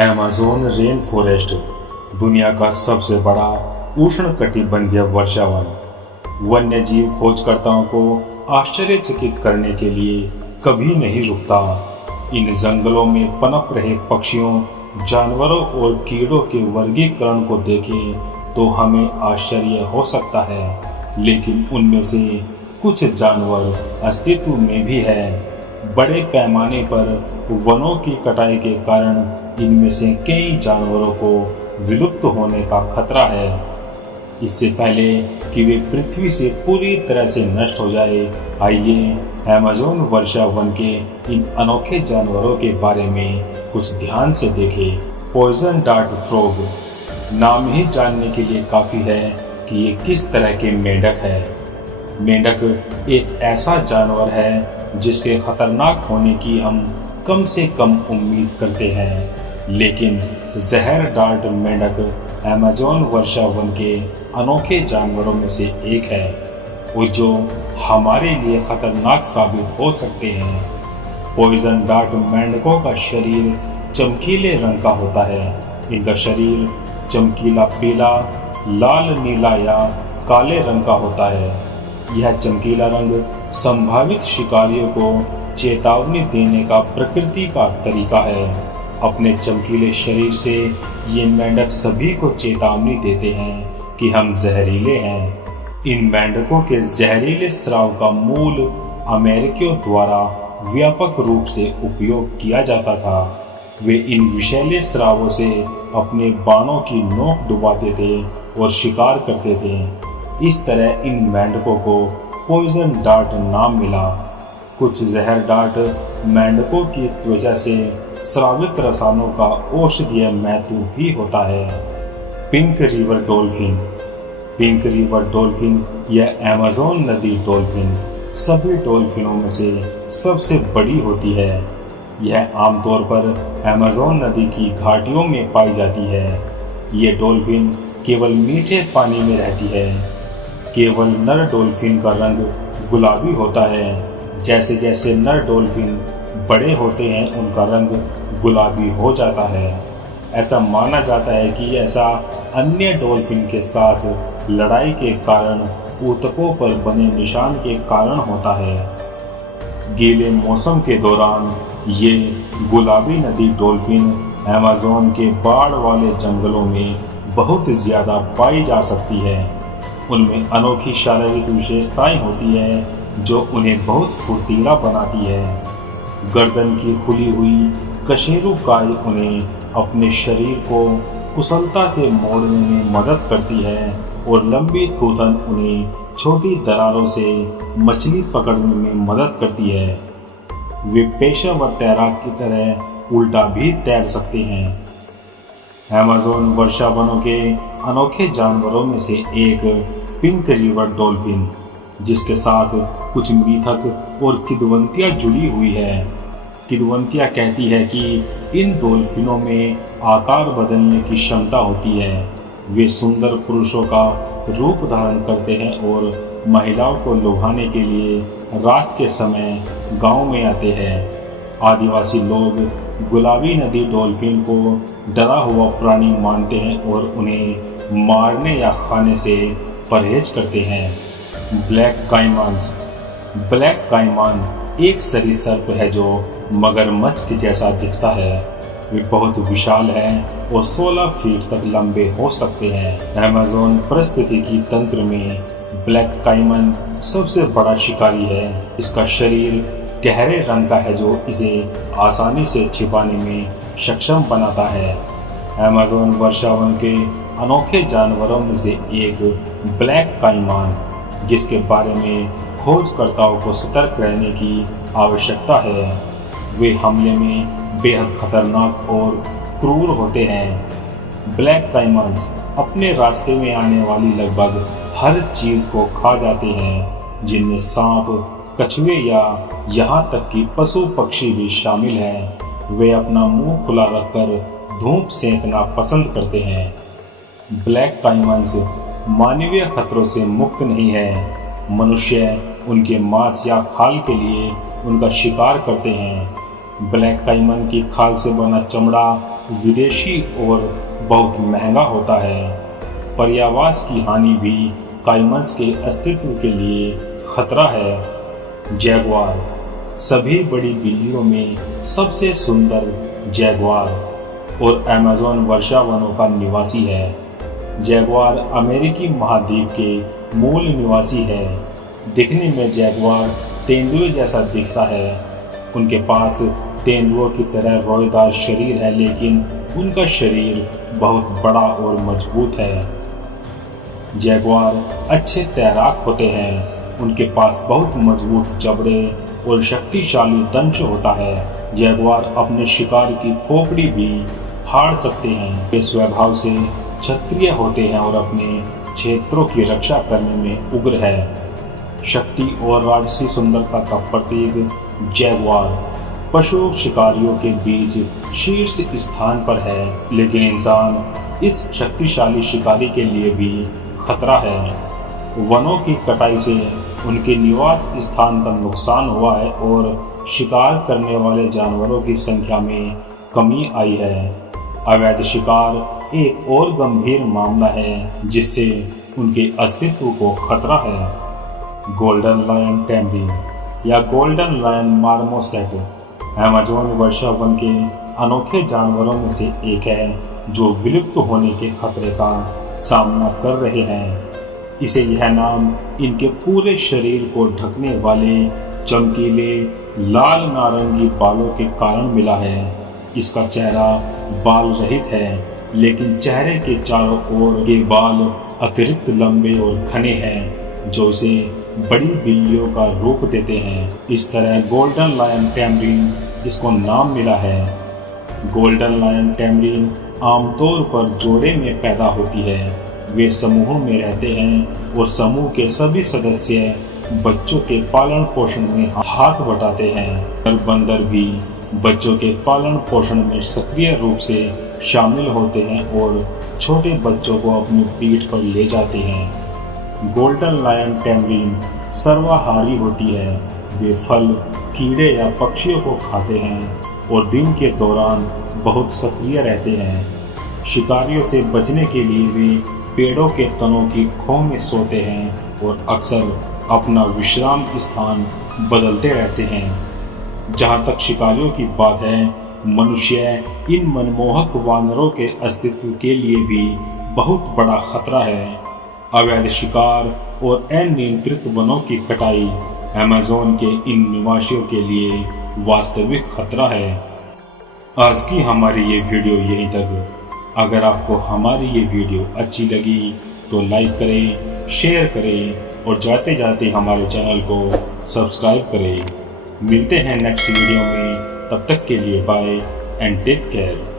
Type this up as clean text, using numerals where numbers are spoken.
Amazon rain forest दुनिया का सबसे बड़ा उष्णकटिबंधीय वर्षावन वन्यजीव खोजकर्ताओं को आश्चर्यचकित करने के लिए कभी नहीं रुकता। इन जंगलों में पनप रहे पक्षियों, जानवरों और कीड़ों के वर्गीकरण को देखें तो हमें आश्चर्य हो सकता है, लेकिन उनमें से कुछ जानवर अस्तित्व में भी है। बड़े पैमाने पर वनों की कटाई के कारण इनमें से कई जानवरों को विलुप्त होने का खतरा है। इससे पहले कि वे पृथ्वी से पूरी तरह से नष्ट हो जाए, आइए अमेज़न वर्षा वन के इन अनोखे जानवरों के बारे में कुछ ध्यान से देखें। पॉइजन डार्ट फ्रॉग नाम ही जानने के लिए काफ़ी है कि ये किस तरह के मेंढक है। मेंढक एक ऐसा जानवर है जिसके खतरनाक होने की हम कम से कम उम्मीद करते हैं, लेकिन जहर डार्ट मेंढक अमेज़न वर्षा वन के अनोखे जानवरों में से एक है और जो हमारे लिए खतरनाक साबित हो सकते हैं। पॉइजन डार्ट मेंढकों का शरीर चमकीले रंग का होता है। इनका शरीर चमकीला पीला, लाल, नीला या काले रंग का होता है। यह चमकीला रंग संभावित शिकारियों को चेतावनी देने का प्रकृति का तरीका है। अपने चमकीले शरीर से ये मेंढक सभी को चेतावनी देते हैं कि हम जहरीले हैं। इन मेंढकों के जहरीले स्राव का मूल अमेरिकियों द्वारा व्यापक रूप से उपयोग किया जाता था। वे इन विषैले स्रावों से अपने बाणों की नोक डुबाते थे और शिकार करते थे। इस तरह इन मेंढकों को पॉइजन डार्ट नाम मिला। कुछ जहर डार्ट मेंढकों की त्वचा से स्रावित रसायनों का औषधीय महत्व भी होता है। Pink river dolphin. Pink river dolphin यह अमेज़न नदी डॉल्फिन सभी डॉल्फिनों में से सबसे बड़ी होती है। यह आमतौर पर अमेज़न नदी की घाटियों में पाई जाती है। ये डॉल्फिन केवल मीठे पानी में रहती है। केवल नर डॉल्फिन का रंग गुलाबी होता है। जैसे जैसे नर डॉल्फिन बड़े होते हैं उनका रंग गुलाबी हो जाता है। ऐसा माना जाता है कि ऐसा अन्य डॉल्फिन के साथ लड़ाई के कारण ऊतकों पर बने निशान के कारण होता है। गीले मौसम के दौरान ये गुलाबी नदी डॉल्फिन अमेज़न के बाढ़ वाले जंगलों में बहुत ज़्यादा पाई जा सकती है। उनमें अनोखी शारीरिक विशेषताएं होती है जो उन्हें बहुत फुर्तीला बनाती है। गर्दन की खुली हुई कशेरू काय उन्हें अपने शरीर को कुशलता से मोड़ने में मदद करती है और लंबी थूथन उन्हें छोटी दरारों से मछली पकड़ने में मदद करती है। वे पेशेवर तैराक की तरह उल्टा भी तैर सकते हैं। अमेज़न वर्षा वनों के अनोखे जानवरों में से एक पिंक रिवर डॉल्फिन, जिसके साथ कुछ मिथक और किंवदंतियां जुड़ी हुई है। किंवदंतियां कहती है कि इन डॉल्फिनों में आकार बदलने की क्षमता होती है। वे सुंदर पुरुषों का रूप धारण करते हैं और महिलाओं को लुभाने के लिए रात के समय गांव में आते हैं। आदिवासी लोग गुलाबी नदी डॉल्फिन को डरा हुआ प्राणी मानते हैं और उन्हें मारने या खाने से परहेज करते हैं। ब्लैक काइमान्स। ब्लैक काइमान एक सरीसृप है जो मगरमच्छ के जैसा दिखता है। वे बहुत विशाल हैं और 16 फीट तक लंबे हो सकते हैं। अमेज़न पारिस्थितिकी तंत्र में ब्लैक काइमन सबसे बड़ा शिकारी है। इसका शरीर गहरे रंग का है जो इसे आसानी से छिपाने में सक्षम बनाता है। अमेज़न वर्षा वन के अनोखे जानवरों में से एक ब्लैक काइमान, जिसके बारे में खोजकर्ताओं को सतर्क रहने की आवश्यकता है। वे हमले में बेहद खतरनाक और क्रूर होते हैं। ब्लैक काइमान्स अपने रास्ते में आने वाली लगभग हर चीज़ को खा जाते हैं, जिनमें सांप, कछुए या यहाँ तक कि पशु पक्षी भी शामिल हैं। वे अपना मुंह खुला रखकर धूप सेंकना पसंद करते हैं। ब्लैक काइमान्स मानवीय खतरों से मुक्त नहीं है। मनुष्य उनके मांस या खाल के लिए उनका शिकार करते हैं। ब्लैक काइमन की खाल से बना चमड़ा विदेशी और बहुत महंगा होता है। पर्यावरण की हानि भी काइमन्स के अस्तित्व के लिए खतरा है। जैगुआर सभी बड़ी बिल्लियों में सबसे सुंदर जैगुआर और अमेज़न वर्षा वनों का निवासी है। जैगुआर अमेरिकी महाद्वीप के मूल निवासी है। दिखने में जैगुआर तेंदुए जैसा दिखता है। उनके पास तेंदुओं की तरह रोएदार शरीर है, लेकिन उनका शरीर बहुत बड़ा और मजबूत है। जैगुआर अच्छे तैराक होते हैं। उनके पास बहुत मजबूत जबड़े और शक्तिशाली दंश होता है। जैगुआर अपने शिकार की खोपड़ी भी फाड़ सकते हैं। वे स्वभाव से क्षत्रिय होते हैं और अपने क्षेत्रों की रक्षा करने में उग्र है। शक्ति और राजसी सुंदरता का प्रतीक जैगुआर पशु शिकारियों के बीच शीर्ष स्थान पर है, लेकिन इंसान इस शक्तिशाली शिकारी के लिए भी खतरा है। वनों की कटाई से उनके निवास स्थान का नुकसान हुआ है और शिकार करने वाले जानवरों की संख्या में कमी आई है। अवैध शिकार एक और गंभीर मामला है जिससे उनके अस्तित्व को खतरा है। गोल्डन लायन टैमरिन या गोल्डन लायन मार्मोसेट अमेज़न वर्षा वन के अनोखे जानवरों में से एक है जो विलुप्त होने के खतरे का सामना कर रहे हैं। इसे यह नाम इनके पूरे शरीर को ढकने वाले चमकीले लाल नारंगी बालों के कारण मिला है। इसका चेहरा बाल रहित है, लेकिन चेहरे के चारों ओर के बाल अतिरिक्त लंबे और घने हैं जो इसे बड़ी बिल्लियों का रूप देते हैं। इस तरह गोल्डन लायन टैमरिन इसको नाम मिला है। गोल्डन लायन टैमरिन आमतौर पर जोड़े में पैदा होती है। वे समूहों में रहते हैं और समूह के सभी सदस्य बच्चों के पालन पोषण में हाथ बटाते हैं। बंदर भी बच्चों के पालन पोषण में सक्रिय रूप से शामिल होते हैं और छोटे बच्चों को अपनी पीठ पर ले जाते हैं। गोल्डन लायन टैमरिन सर्वाहारी होती है। वे फल, कीड़े या पक्षियों को खाते हैं और दिन के दौरान बहुत सक्रिय रहते हैं। शिकारियों से बचने के लिए वे पेड़ों के तनों की खो में सोते हैं और अक्सर अपना विश्राम स्थान बदलते रहते हैं। जहाँ तक शिकारियों की बात है, मनुष्य इन मनमोहक वानरों के अस्तित्व के लिए भी बहुत बड़ा खतरा है। अवैध शिकार और अनियंत्रित वनों की कटाई अमेज़न के इन निवासियों के लिए वास्तविक खतरा है। आज की हमारी ये वीडियो यहीं तक। अगर आपको हमारी ये वीडियो अच्छी लगी तो लाइक करें, शेयर करें और जाते जाते हमारे चैनल को सब्सक्राइब करें। मिलते हैं नेक्स्ट वीडियो में। तब तक के लिए बाय एंड टेक केयर।